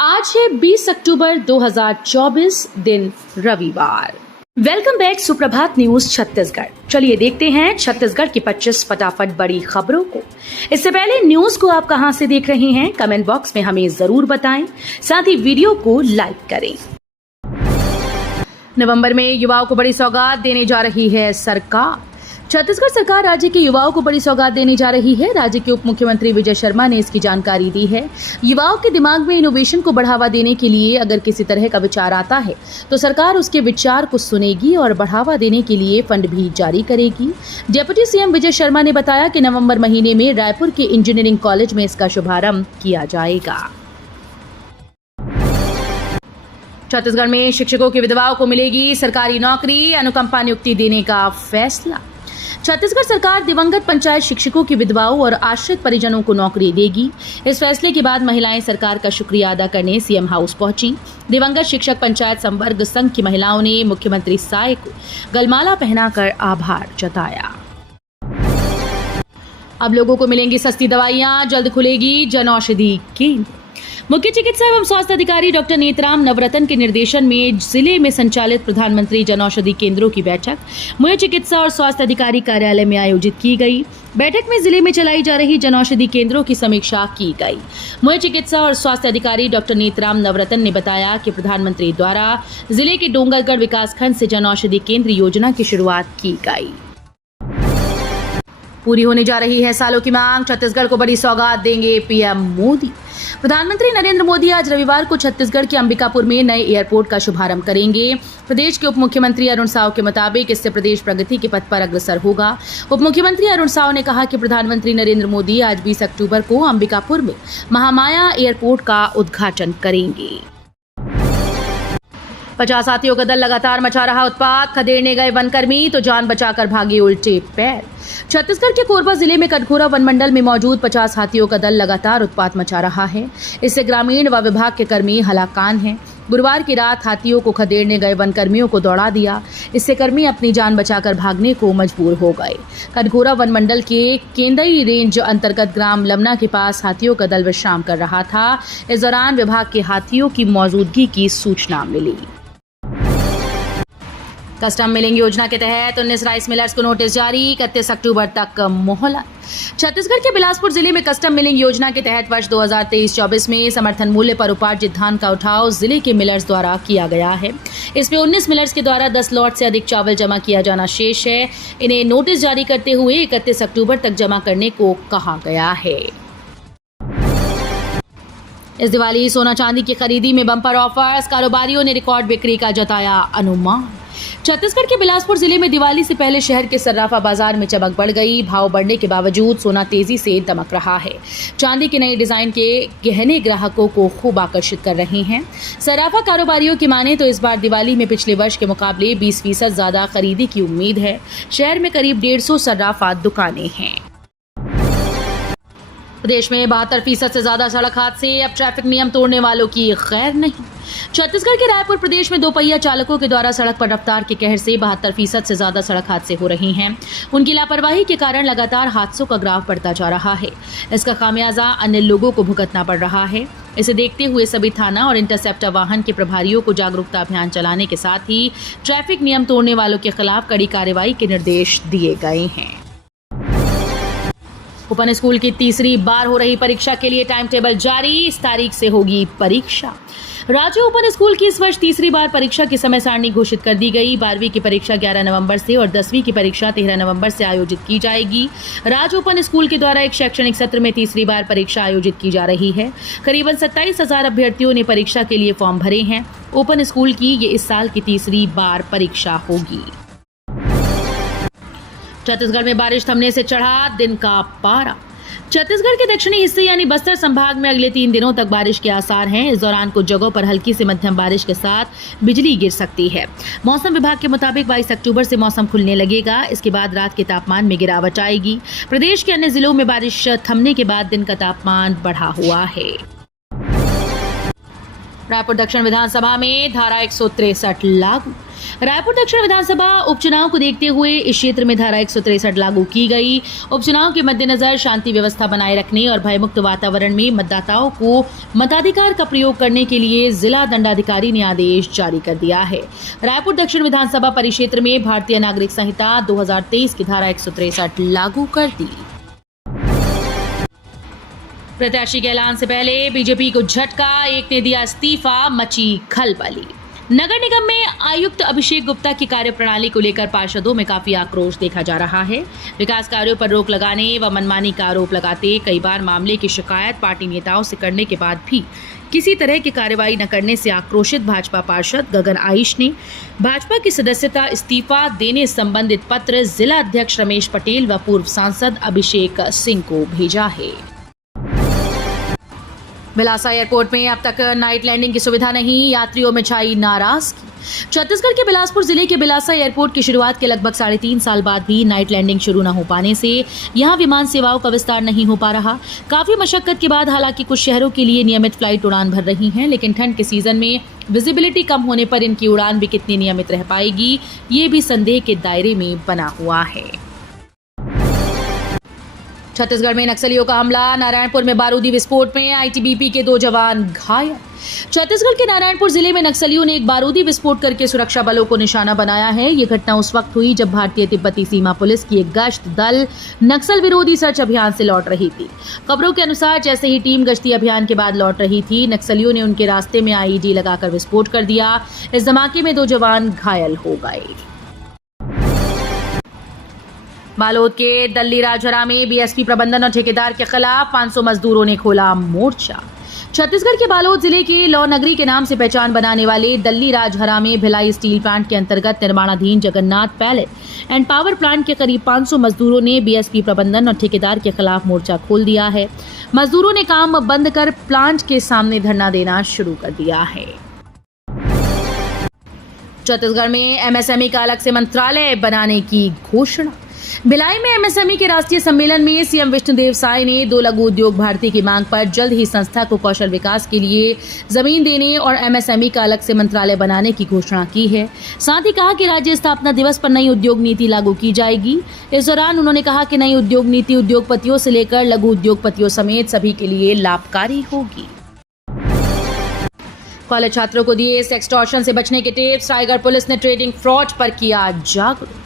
आज है 20 अक्टूबर 2024 दिन रविवार। वेलकम बैक सुप्रभात न्यूज छत्तीसगढ़। चलिए देखते हैं छत्तीसगढ़ की 25 फटाफट बड़ी खबरों को। इससे पहले न्यूज को आप कहां से देख रहे हैं कमेंट बॉक्स में हमें जरूर बताएं, साथ ही वीडियो को लाइक करें। नवंबर में युवाओं को बड़ी सौगात देने जा रही है सरकार। छत्तीसगढ़ सरकार राज्य के युवाओं को बड़ी सौगात देने जा रही है। राज्य के उप मुख्यमंत्री विजय शर्मा ने इसकी जानकारी दी है। युवाओं के दिमाग में इनोवेशन को बढ़ावा देने के लिए अगर किसी तरह का विचार आता है तो सरकार उसके विचार को सुनेगी और बढ़ावा देने के लिए फंड भी जारी करेगी। डिप्टी सीएम विजय शर्मा ने बताया कि नवंबर महीने में रायपुर के इंजीनियरिंग कॉलेज में इसका शुभारंभ किया जाएगा। छत्तीसगढ़ में शिक्षकों की विधवाओं को मिलेगी सरकारी नौकरी, अनुकंपा नियुक्ति देने का फैसला। छत्तीसगढ़ सरकार दिवंगत पंचायत शिक्षकों की विधवाओं और आश्रित परिजनों को नौकरी देगी। इस फैसले के बाद महिलाएं सरकार का शुक्रिया अदा करने सीएम हाउस पहुंची। दिवंगत शिक्षक पंचायत संवर्ग संघ की महिलाओं ने मुख्यमंत्री साय को गलमाला पहनाकर आभार जताया। अब लोगों को मिलेंगी सस्ती दवाइयां, जल्द खुलेगी जन औषधि केंद्र। मुख्य चिकित्सा एवं स्वास्थ्य अधिकारी डॉक्टर नेतराम नवरतन के निर्देशन में जिले में संचालित प्रधानमंत्री जन औषधि केंद्रों की बैठक मुख्य चिकित्सा और स्वास्थ्य अधिकारी कार्यालय में आयोजित की गई। बैठक में जिले में चलाई जा रही जन औषधि केंद्रों की समीक्षा की गई। मुख्य चिकित्सा और स्वास्थ्य अधिकारी डॉक्टर नेतराम नवरतन ने बताया कि प्रधानमंत्री द्वारा जिले के डोंगरगढ़ विकासखंड से जन औषधि केंद्र योजना की शुरुआत की गई। पूरी होने जा रही है सालों की मांग, छत्तीसगढ़ को बड़ी सौगात देंगे पीएम मोदी। प्रधानमंत्री नरेंद्र मोदी आज रविवार को छत्तीसगढ़ के अंबिकापुर में नए एयरपोर्ट का शुभारंभ करेंगे। प्रदेश के उप मुख्यमंत्री अरुण साव के मुताबिक इससे प्रदेश प्रगति के पथ पर अग्रसर होगा। उप मुख्यमंत्री अरुण साव ने कहा कि प्रधानमंत्री नरेंद्र मोदी आज 20 अक्टूबर को अंबिकापुर में महामाया एयरपोर्ट का उद्घाटन करेंगे। 50 हाथियों का दल लगातार मचा रहा उत्पात, खदेड़ने गए वनकर्मी तो जान बचाकर भागे उल्टे पैर। छत्तीसगढ़ के कोरबा जिले में कटघोरा वनमंडल में मौजूद 50 हाथियों का दल लगातार उत्पात मचा रहा है। इससे ग्रामीण व विभाग के कर्मी हलाकान हैं। गुरुवार की रात हाथियों को खदेड़ने गए वनकर्मियों को दौड़ा दिया। इससे कर्मी अपनी जान बचाकर भागने को मजबूर हो गए। कटघोरा वनमंडल के केंदई रेंज अंतर्गत ग्राम लमना के पास हाथियों का दल विश्राम कर रहा था। इस दौरान विभाग के हाथियों की मौजूदगी की सूचना मिली। कस्टम मिलिंग योजना के तहत 19 राइस मिलर्स को नोटिस जारी, 31 अक्टूबर तक मोहलत। छत्तीसगढ़ के बिलासपुर जिले में कस्टम मिलिंग योजना के तहत वर्ष 2023-24 में समर्थन मूल्य पर उपार्जित धान का उठाव जिले के मिलर्स द्वारा किया गया है। इसमें 19 मिलर्स के द्वारा 10 लॉट से अधिक चावल जमा किया जाना शेष है। इन्हें नोटिस जारी करते हुए 31 अक्टूबर तक जमा करने को कहा गया है। इस दिवाली सोना चांदी की खरीदी में बम्पर ऑफर्स, कारोबारियों ने रिकॉर्ड बिक्री का जताया अनुमान। छत्तीसगढ़ के बिलासपुर जिले में दिवाली से पहले शहर के सर्राफा बाजार में चमक बढ़ गई। भाव बढ़ने के बावजूद सोना तेजी से दमक रहा है। चांदी के नए डिजाइन के गहने ग्राहकों को खूब आकर्षित कर रहे हैं। सर्राफा कारोबारियों की माने तो इस बार दिवाली में पिछले वर्ष के मुकाबले 20% ज्यादा खरीदी की उम्मीद है। शहर में करीब 150 सर्राफा दुकानें हैं। प्रदेश में 72% से ज्यादा सड़क हादसे, अब ट्रैफिक नियम तोड़ने वालों की खैर नहीं। छत्तीसगढ़ के रायपुर प्रदेश में दोपहिया चालकों के द्वारा सड़क पर रफ्तार के कहर से 72% से ज्यादा सड़क हादसे हो रहे हैं। उनकी लापरवाही के कारण लगातार हादसों का ग्राफ बढ़ता जा रहा है। इसका खामियाजा अन्य लोगों को भुगतना पड़ रहा है। इसे देखते हुए सभी थाना और इंटरसेप्टर वाहन के प्रभारियों को जागरूकता अभियान चलाने के साथ ही ट्रैफिक नियम तोड़ने वालों के खिलाफ कड़ी कार्रवाई के निर्देश दिए गए हैं। ओपन स्कूल की तीसरी बार हो रही परीक्षा के लिए टाइम टेबल जारी, इस तारीख से होगी परीक्षा। राज्य ओपन स्कूल की इस वर्ष तीसरी बार परीक्षा की समय सारणी घोषित कर दी गई। 12वीं की परीक्षा 11 नवंबर से और 10वीं की परीक्षा 13 नवंबर से आयोजित की जाएगी। राज्य ओपन स्कूल के द्वारा एक शैक्षणिक सत्र में तीसरी बार परीक्षा आयोजित की जा रही है। करीबन 27,000 अभ्यर्थियों ने परीक्षा के लिए फॉर्म भरे हैं। ओपन स्कूल की ये इस साल की तीसरी बार परीक्षा होगी। छत्तीसगढ़ में बारिश थमने से चढ़ा दिन का पारा। छत्तीसगढ़ के दक्षिणी हिस्से यानी बस्तर संभाग में अगले 3 दिनों तक बारिश के आसार हैं। इस दौरान कुछ जगहों पर हल्की से मध्यम बारिश के साथ बिजली गिर सकती है। मौसम विभाग के मुताबिक 22 अक्टूबर से मौसम खुलने लगेगा। इसके बाद रात के तापमान में गिरावट आएगी। प्रदेश के अन्य जिलों में बारिश थमने के बाद दिन का तापमान बढ़ा हुआ है। रायपुर दक्षिण विधानसभा में धारा 163 लागू। रायपुर दक्षिण विधानसभा उपचुनाव को देखते हुए इस क्षेत्र में धारा 163 लागू की गई। उपचुनाव के मद्देनजर शांति व्यवस्था बनाए रखने और भयमुक्त वातावरण में मतदाताओं को मताधिकार का प्रयोग करने के लिए जिला दंडाधिकारी ने आदेश जारी कर दिया है। रायपुर दक्षिण विधानसभा परिक्षेत्र में भारतीय नागरिक संहिता 2023 की धारा 163 लागू कर दी। प्रत्याशी के ऐलान से पहले बीजेपी को झटका, एक ने दिया इस्तीफा, मची खलबली। नगर निगम में आयुक्त अभिषेक गुप्ता की कार्यप्रणाली को लेकर पार्षदों में काफी आक्रोश देखा जा रहा है। विकास कार्यों पर रोक लगाने व मनमानी का आरोप लगाते कई बार मामले की शिकायत पार्टी नेताओं से करने के बाद भी किसी तरह की कार्रवाई न करने से आक्रोशित भाजपा पार्षद गगन आइश ने भाजपा की सदस्यता इस्तीफा देने संबंधित पत्र जिला अध्यक्ष रमेश पटेल व पूर्व सांसद अभिषेक सिंह को भेजा है। बिलासा एयरपोर्ट में अब तक नाइट लैंडिंग की सुविधा नहीं, यात्रियों में छाई नाराजगी। छत्तीसगढ़ के बिलासपुर जिले के बिलासा एयरपोर्ट की शुरुआत के लगभग 3.5 साल बाद भी नाइट लैंडिंग शुरू न हो पाने से यहां विमान सेवाओं का विस्तार नहीं हो पा रहा। काफी मशक्कत के बाद हालांकि कुछ शहरों के लिए नियमित फ्लाइट उड़ान भर रही हैं, लेकिन ठंड के सीजन में विजिबिलिटी कम होने पर इनकी उड़ान भी कितनी नियमित रह पाएगी, ये भी संदेह के दायरे में बना हुआ है। छत्तीसगढ़ में नक्सलियों का हमला, नारायणपुर में बारूदी विस्फोट में आईटीबीपी के 2 जवान घायल। छत्तीसगढ़ के नारायणपुर जिले में नक्सलियों ने एक बारूदी विस्फोट करके सुरक्षा बलों को निशाना बनाया है। ये घटना उस वक्त हुई जब भारतीय तिब्बती सीमा पुलिस की एक गश्त दल नक्सल विरोधी सर्च अभियान से लौट रही थी। खबरों के अनुसार जैसे ही टीम गश्ती अभियान के बाद लौट रही थी, नक्सलियों ने उनके रास्ते में आईईडी लगाकर विस्फोट कर दिया। इस धमाके में 2 जवान घायल हो गए। बालोद के दल्ली राजहरा में बीएसपी प्रबंधन और ठेकेदार के खिलाफ 500 मजदूरों ने खोला मोर्चा। छत्तीसगढ़ के बालोद जिले के लौ नगरी के नाम से पहचान बनाने वाले दल्ली राजहरा में भिलाई स्टील प्लांट के अंतर्गत निर्माणाधीन Jagannath pellet and power plant के करीब 500 मजदूरों ने बीएसपी प्रबंधन और ठेकेदार के खिलाफ मोर्चा खोल दिया है। मजदूरों ने काम बंद कर प्लांट के सामने धरना देना शुरू कर दिया है। छत्तीसगढ़ में एमएसएमई का अलग से मंत्रालय बनाने की घोषणा। भिलाई में एमएसएमई के राष्ट्रीय सम्मेलन में सीएम विष्णुदेव साय ने 2 लघु उद्योग भारती की मांग पर जल्द ही संस्था को कौशल विकास के लिए जमीन देने और एमएसएमई का अलग से मंत्रालय बनाने की घोषणा की है। साथ ही कहा कि राज्य स्थापना दिवस पर नई उद्योग नीति लागू की जाएगी। इस दौरान उन्होंने कहा कि नई उद्योग नीति उद्योगपतियों से लेकर लघु उद्योगपतियों समेत सभी के लिए लाभकारी होगी। कॉलेज छात्रों को दिए सेक्सटॉर्शन से बचने के टिप्स, रायगढ़ पुलिस ने ट्रेडिंग फ्रॉड पर किया जागरूक।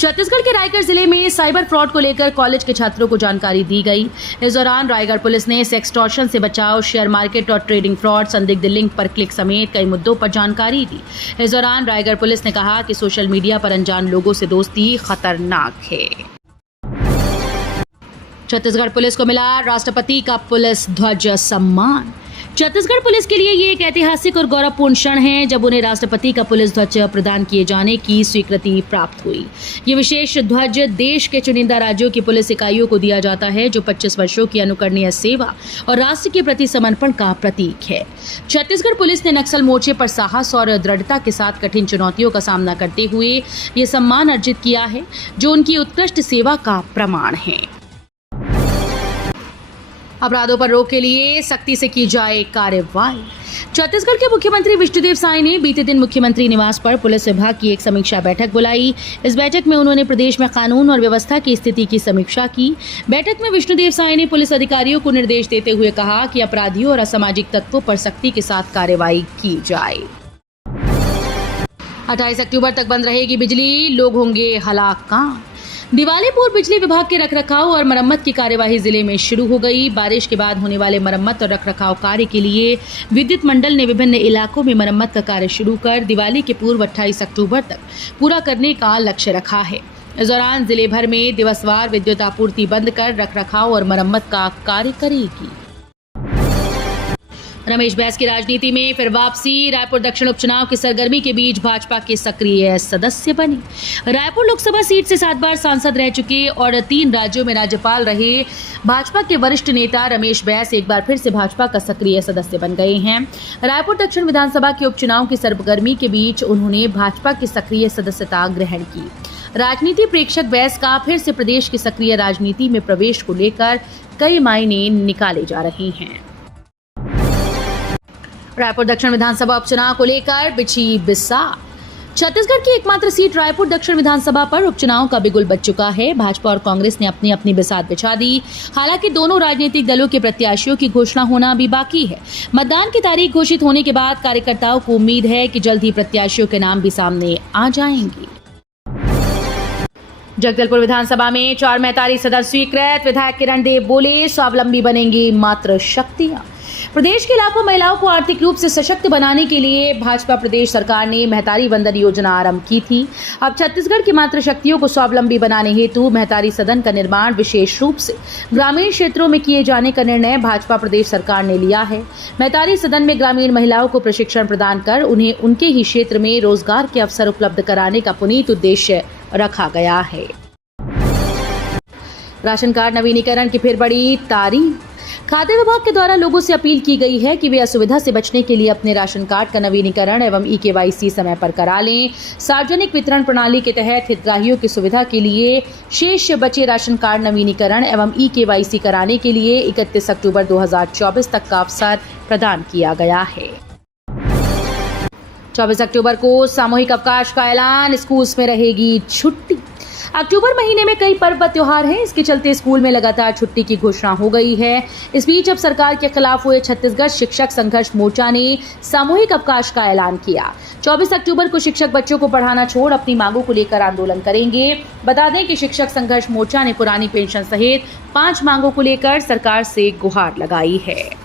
छत्तीसगढ़ के रायगढ़ जिले में साइबर फ्रॉड को लेकर कॉलेज के छात्रों को जानकारी दी गई। इस दौरान रायगढ़ पुलिस ने सेक्सटॉर्शन से बचाव, शेयर मार्केट और ट्रेडिंग फ्रॉड, संदिग्ध लिंक पर क्लिक समेत कई मुद्दों पर जानकारी दी। इस दौरान रायगढ़ पुलिस ने कहा कि सोशल मीडिया पर अनजान लोगों से दोस्ती खतरनाक है। छत्तीसगढ़ पुलिस को मिला राष्ट्रपति का पुलिस ध्वज सम्मान। छत्तीसगढ़ पुलिस के लिए ये एक ऐतिहासिक और गौरवपूर्ण क्षण है जब उन्हें राष्ट्रपति का पुलिस ध्वज प्रदान किए जाने की स्वीकृति प्राप्त हुई। ये विशेष ध्वज देश के चुनिंदा राज्यों की पुलिस इकाइयों को दिया जाता है जो 25 वर्षों की अनुकरणीय सेवा और राष्ट्र के प्रति समर्पण का प्रतीक है। छत्तीसगढ़ पुलिस ने नक्सल मोर्चे पर साहस और दृढ़ता के साथ कठिन चुनौतियों का सामना करते हुए ये सम्मान अर्जित किया है, जो उनकी उत्कृष्ट सेवा का प्रमाण है। अपराधों पर रोक के लिए सख्ती से की जाए कार्रवाई। छत्तीसगढ़ के मुख्यमंत्री विष्णुदेव साय ने बीते दिन मुख्यमंत्री निवास पर पुलिस विभाग की एक समीक्षा बैठक बुलाई। इस बैठक में उन्होंने प्रदेश में कानून और व्यवस्था की स्थिति की समीक्षा की। बैठक में विष्णुदेव साय ने पुलिस अधिकारियों को निर्देश देते हुए कहा कि अपराधियों और असामाजिक तत्वों पर सख्ती के साथ कार्रवाई की जाए। 28 अक्टूबर तक बंद रहेगी बिजली, लोग होंगे हलाकान। दिवाली पूर्व बिजली विभाग के रखरखाव और मरम्मत की कार्यवाही जिले में शुरू हो गई। बारिश के बाद होने वाले मरम्मत और रखरखाव कार्य के लिए विद्युत मंडल ने विभिन्न इलाकों में मरम्मत का कार्य शुरू कर दिवाली के पूर्व 28 अक्टूबर तक पूरा करने का लक्ष्य रखा है। इस दौरान जिले भर में दिवसवार विद्युत आपूर्ति बंद कर रखरखाव और मरम्मत का कार्य करेगी। रमेश बैस की राजनीति में फिर वापसी। रायपुर दक्षिण उपचुनाव की सरगर्मी के बीच भाजपा के सक्रिय सदस्य बने। रायपुर लोकसभा सीट से 7 बार सांसद रह चुके और 3 राज्यों में राज्यपाल रहे भाजपा के वरिष्ठ नेता रमेश बैस एक बार फिर से भाजपा का सक्रिय सदस्य बन गए हैं। रायपुर दक्षिण विधानसभा के उपचुनाव की सरगर्मी के बीच उन्होंने भाजपा की सक्रिय सदस्यता ग्रहण की। राजनीति प्रेक्षक बैस का फिर से प्रदेश की सक्रिय राजनीति में प्रवेश को लेकर कई मायने निकाले जा रहे हैं। रायपुर दक्षिण विधानसभा उपचुनाव को लेकर बिछी बिसात। छत्तीसगढ़ की एकमात्र सीट रायपुर दक्षिण विधानसभा पर उपचुनाव का बिगुल बज चुका है। भाजपा और कांग्रेस ने अपनी अपनी बिसात बिछा दी। हालांकि दोनों राजनीतिक दलों के प्रत्याशियों की घोषणा होना अभी बाकी है। मतदान की तारीख घोषित होने के बाद कार्यकर्ताओं को उम्मीद है कि जल्द ही प्रत्याशियों के नाम भी सामने आ जाएंगे। जगदलपुर विधानसभा में 4 मैतारी सदन स्वीकृत। विधायक किरण देव बोले, स्वावलंबी बनेंगी मातृ शक्तियां। प्रदेश की लाखों महिलाओं को आर्थिक रूप से सशक्त बनाने के लिए भाजपा प्रदेश सरकार ने महतारी वंदन योजना आरंभ की थी। अब छत्तीसगढ़ की मातृ शक्तियों को स्वावलंबी बनाने हेतु महतारी सदन का निर्माण विशेष रूप से ग्रामीण क्षेत्रों में किए जाने का निर्णय भाजपा प्रदेश सरकार ने लिया है। महतारी सदन में ग्रामीण महिलाओं को प्रशिक्षण प्रदान कर उन्हें उनके ही क्षेत्र में रोजगार के अवसर उपलब्ध कराने का पुनीत उद्देश्य रखा गया है। राशन कार्ड नवीनीकरण की फिर बड़ी तारीफ। खाद्य विभाग के द्वारा लोगों से अपील की गई है कि वे असुविधा से बचने के लिए अपने राशन कार्ड का नवीनीकरण एवं ई-केवाईसी समय पर करा लें। सार्वजनिक वितरण प्रणाली के तहत हितग्राहियों की सुविधा के लिए शेष बचे राशन कार्ड नवीनीकरण एवं ई-केवाईसी कराने के लिए 31 अक्टूबर 2024 तक का अवसर प्रदान किया गया है। 24 अक्टूबर को सामूहिक अवकाश का ऐलान। स्कूल में रहेगी छुट्टी। अक्टूबर महीने में कई पर्व व त्योहार हैं, इसके चलते स्कूल में लगातार छुट्टी की घोषणा हो गई है। इस बीच अब सरकार के खिलाफ हुए छत्तीसगढ़ शिक्षक संघर्ष मोर्चा ने सामूहिक अवकाश का ऐलान किया। 24 अक्टूबर को शिक्षक बच्चों को पढ़ाना छोड़ अपनी मांगों को लेकर आंदोलन करेंगे। बता दें कि शिक्षक संघर्ष मोर्चा ने पुरानी पेंशन सहित 5 मांगों को लेकर सरकार से गुहार लगाई है।